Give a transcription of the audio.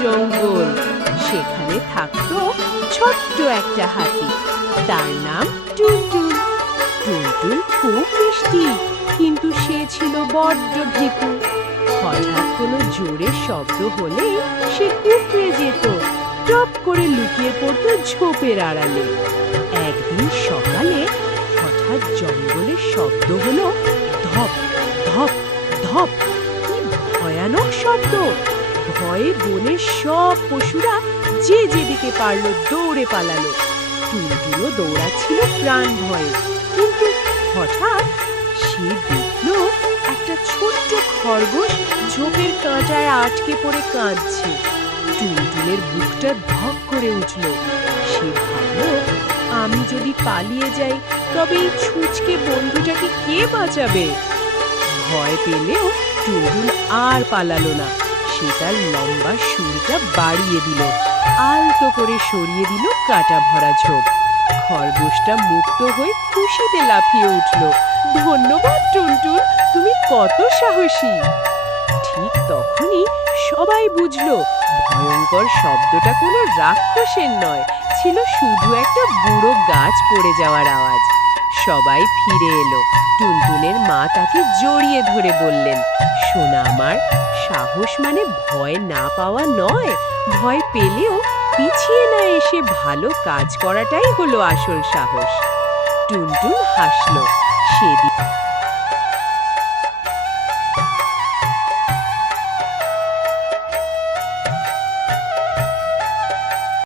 জঙ্গল। সেখানে থাকতো ছোট্ট একটা হাতি, তার নাম টুনটুন। টুনটুন খুব মিষ্টি, কিন্তু সে ছিল বড্ড ভীতু। হঠাৎ কোনো জোরে শব্দ হলে সে কুঁকড়ে যেত, টপ করে লুকিয়ে পড়তো ঝোপের আড়ালে। একদিন সকালে হঠাৎ জঙ্গলে শব্দ হলো, ধপ ধপ ধপ। কি ভয়ানক শব্দ! ভয়ে বনের সব পশুরা যে যেদিকে পারলো দৌড়ে পালালো। টুনটুনও দৌড়াচ্ছিল প্রাণ ভয়ে, কিন্তু হঠাৎ সে দেখল একটা ছোট্ট খরগোশ ঝোপের কাঁটায় আটকে পড়ে কাঁদছে। টুনটুনের বুকটা ধক করে উঠল। সে ভাবল, আমি যদি পালিয়ে যাই তবে এই ছুঁচকে বন্ধুটাকে কে বাঁচাবে? ভয় পেলেও টুনটুন আর পালালো না। সে তার লম্বা শুঁড়টা বাড়িয়ে দিল, আলতো করে সরিয়ে দিল কাঁটা ভরা ঝোপ। খরগোশটা মুক্ত হয়ে খুশিতে লাফিয়ে উঠল। ধন্যবাদ টুনটুন, তুমি কত সাহসী! ঠিক তখনই সবাই বুঝল ভয়ঙ্কর শব্দটা কোনো রাক্ষসের নয়, ছিল শুধু একটা বুড়ো গাছ পড়ে যাওয়ার আওয়াজ। সবাই ফিরে এলো। টুনটুনের মা তাকে জড়িয়ে ধরে বললেন, সোনা আমার, সাহস মানে ভয় না পাওয়া নয়, ভয় পেলেও পিছিয়ে না এসে ভালো কাজ করাটাই হলো আসল সাহস। টুনটুন হাসল। সেদিন